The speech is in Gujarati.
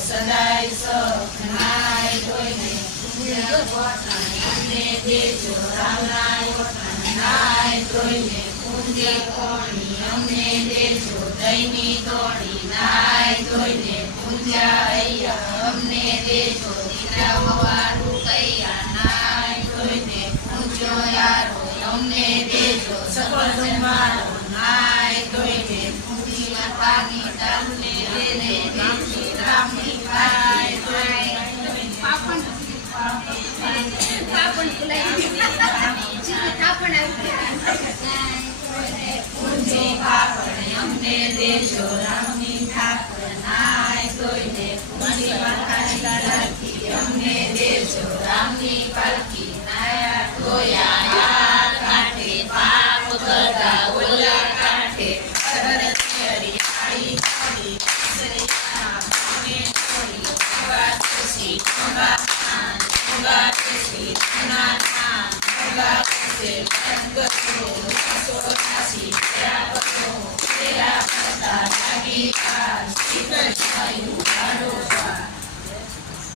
સદાય સનાય કોઈને અમને દેજો નાય કોઈને પૂજ્ય કોણી અમને દેજો દૈની દોડી નાય કોઈને પૂજા અહીંયા અમને દેજો દીકરાવાળું કૈયા નાય કોઈને પૂજો યારો અમને દેજો સફળ જમારો નાય કોઈને પૂજી માતાની તમને દેને દેજી રામની નાય કોઈને પાપણ પૂજી પાપણ અમને દેજો રામની ઠાકર નાય કોઈને પૂજી માતાની પાલકી અમને દેજો રામની પાલકી નાયા ધોયા યાર કાંઠે પાપ કરતા ઓલા કાંઠે સરસ હરિયાળી પડી સરિયા મને છોડી ઉભા ખુશી ઉભા ખાન ઉભા ખુશી ના નામ ઉભા ખુશી સદગુરુ સોસાસી તેરા પતો તેરા પતા લાગી કાર શીતળ છાયું